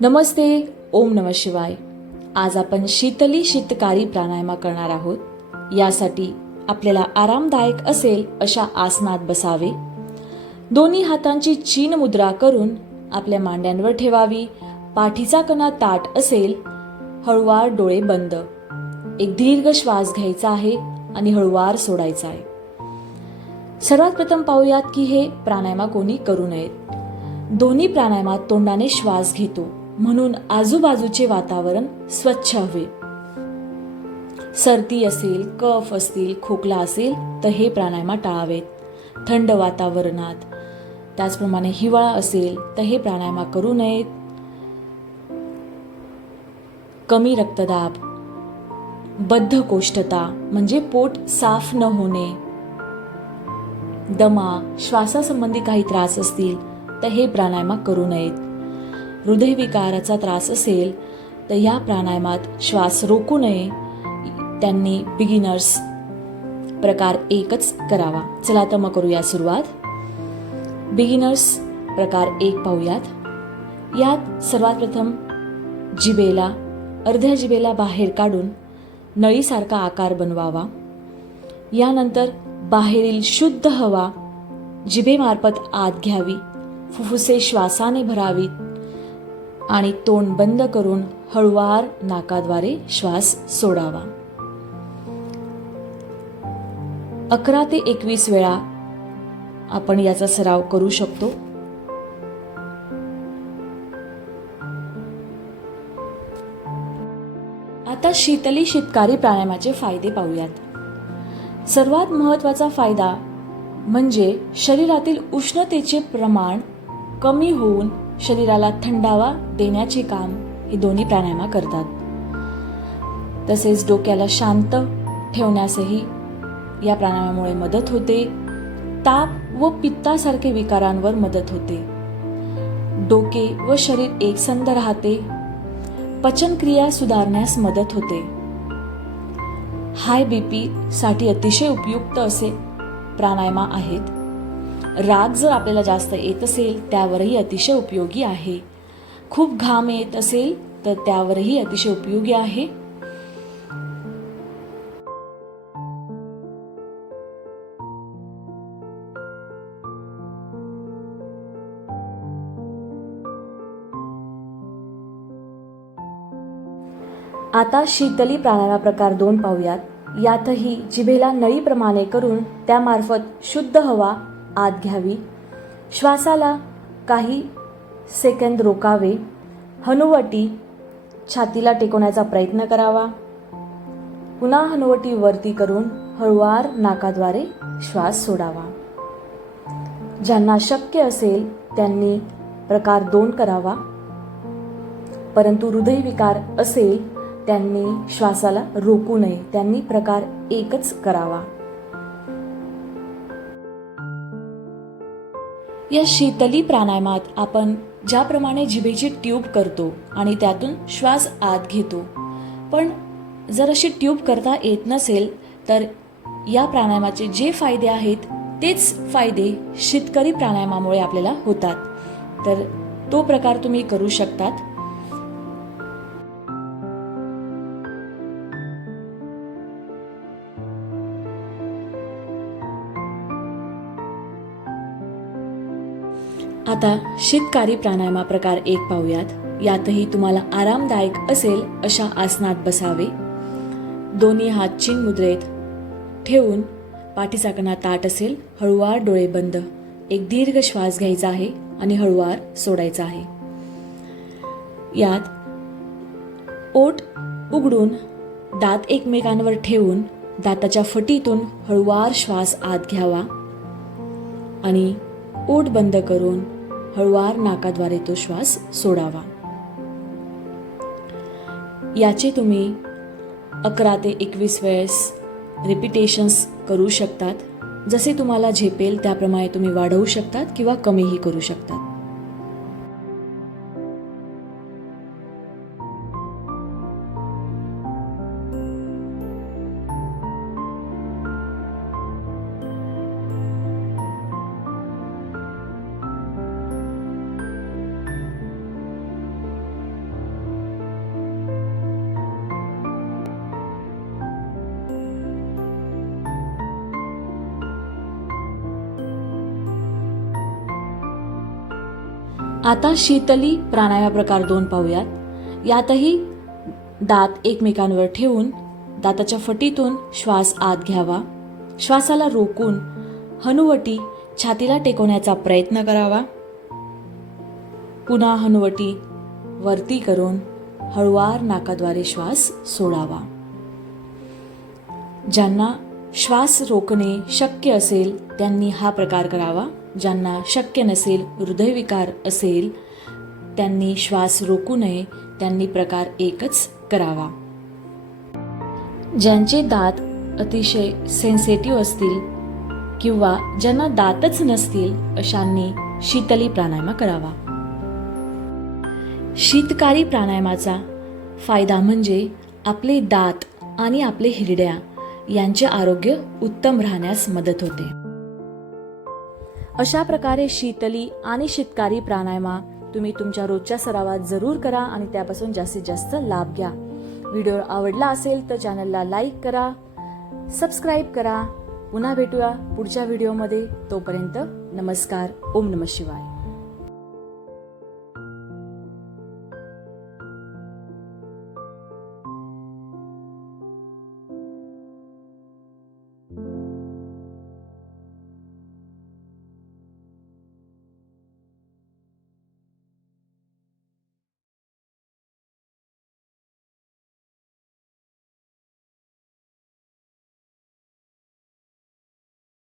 नमस्ते ओम नम शिवाय. आज आपण शीतली शीतकारी प्राणायामा करणार आहोत. यासाठी आपल्याला आरामदायक असेल अशा आसनात बसावे. दोन्ही हातांची चीन मुद्रा करून आपल्या मांड्यांवर ठेवावी. पाठीचा कणा ताट असेल हळुवार डोळे बंद. एक दीर्घ श्वास घ्यायचा आहे आणि हळुवार सोडायचा आहे. सर्वात प्रथम पाहूयात की हे प्राणायामा कोणी करू नयेत. दोन्ही प्राणायामात तोंडाने श्वास घेतो. म्हणून आजूबाजूचे वातावरण स्वच्छ हवे. सर्दी असेल कफ असतील खोकला असेल तर हे प्राणायामा टाळावेत. थंड वातावरणात. त्याचप्रमाणे हिवाळा असेल तर हे प्राणायामा करू नयेत. कमी रक्तदाब. बद्धकोष्ठता म्हणजे पोट साफ न होणे. दमा श्वासासंबंधी काही त्रास असतील तर हे प्राणायामा करू नयेत. हृदयविकाराचा त्रास असेल तर या प्राणायामात श्वास रोखू नये. त्यांनी बिगिनर्स प्रकार एकच करावा. चला तर मग करूया सुरुवात. बिगिनर्स प्रकार एक पाहूयात. यात सर्वात प्रथम जिबेला अर्ध्या जिबेला बाहेर काढून नळीसारखा आकार बनवावा. यानंतर बाहेरील शुद्ध हवा जिबेमार्फत आत घ्यावी. फुफ्फुसे श्वासाने भरावीत. आणि तोंड बंद करून हळुवार नाकाद्वारे श्वास सोडावा. अकरा ते एकवीस वेळा आपण याचा सराव करू शकतो. आता शीतली शीतकारी प्राणायामाचे फायदे पाहूयात. सर्वात महत्त्वाचा फायदा म्हणजे शरीरातील उष्णतेचे प्रमाण कमी होऊन शरीराला थंडावा देण्याचे काम हे दोन्ही प्राणायामा करतात. तसेच डोक्याला शांत ठेवण्यासही या प्राणायामामुळे मदत होते. ताप व पित्तासारखे विकारांवर मदत होते. डोके व शरीर एकसंध राहते. पचनक्रिया सुधारण्यास मदत होते. हाय बीपी साठी अतिशय उपयुक्त असे प्राणायामा आहेत. राग जर आपल्याला जास्त येत असेल त्यावरही अतिशय उपयोगी आहे. खूप घाम येत असेल तर त्यावरही अतिशय उपयोगी आहे. आता शीतली प्राणाला प्रकार दोन पाहूयात. यातही जिभेला नळीप्रमाणे करून त्यामार्फत शुद्ध हवा आत घ्यावी. श्वासाला काही सेकंद रोकावे. हनुवटी छातीला टेकवण्याचा प्रयत्न करावा. पुन्हा हनुवटी वरती करून हळुवार नाकाद्वारे श्वास सोडावा. ज्यांना शक्य असेल त्यांनी प्रकार दोन करावा. परंतु हृदयविकार असेल त्यांनी श्वासाला रोकू नये. त्यांनी प्रकार एकच करावा. या शीतली प्राणायामात आपण ज्याप्रमाणे जिभेची ट्यूब करतो आणि त्यातून श्वास आत घेतो. पण जर अशी ट्यूब करता येत नसेल तर या प्राणायामाचे जे फायदे आहेत तेच फायदे शेतकरी प्राणायामामुळे आपल्याला होतात. तर तो प्रकार तुम्ही करू शकतात. आता शीतकारी प्राणायामा प्रकार एक पाहूयात. यातही तुम्हाला आरामदायक असेल अशा आसनात बसावे. दोन्ही हात चिन मुद्रेत ठेवून पाठीचा कणा ताट असेल हळुवार डोळे बंद. एक दीर्घ श्वास घ्यायचा आहे आणि हळुवार सोडायचा आहे. यात ओट उघडून दात एकमेकांवर ठेवून दाताच्या फटीतून हळुवार श्वास आत घ्यावा. आणि ओठ बंद करून हळुवार नाकाद्वारे तो श्वास सोडावा. याचे तुम्ही अकरा ते एकवीस वेळेस रिपिटेशन्स करू शकतात. जसे तुम्हाला झेपेल त्याप्रमाणे तुम्ही वाढवू शकतात किंवा कमीही करू शकतात. आता शीतली प्राणायाम प्रकार दोन पाहूयात. यातही दात एकमेकांवर ठेवून दाताच्या फटीतून श्वास आत घ्यावा. श्वासाला रोखून हनुवटी छातीला टेकवण्याचा प्रयत्न करावा. पुन्हा हनुवटी वरती करून हळुवार नाकाद्वारे श्वास सोडावा. ज्यांना श्वास रोखणे शक्य असेल त्यांनी हा प्रकार करावा. ज्यांना शक्य नसेल हृदयविकार असेल त्यांनी श्वास रोखू नये त्यांनी प्रकार एकच करावा. ज्यांचे दात अतिशय सेन्सिटिव्ह असतील किंवा ज्यांना दातच नसतील अशांनी शीतली प्राणायाम करावा. शीतकारी प्राणायामाचा फायदा म्हणजे आपले दात आणि आपले हिरड्या यांचे आरोग्य उत्तम राहण्यास मदत होते. अशा प्रकारे शीतली आणि शीतकारी प्राणायामा तुम्ही तुमच्या रोजच्या सरावात जरूर करा आणि त्यापासून जास्तीत जास्त लाभ घ्या. व्हिडिओ आवडला असेल तर चॅनलला लाईक करा सबस्क्राईब करा. पुन्हा भेटूया पुढच्या व्हिडिओमध्ये. तोपर्यंत नमस्कार. ओम नम शिवाय.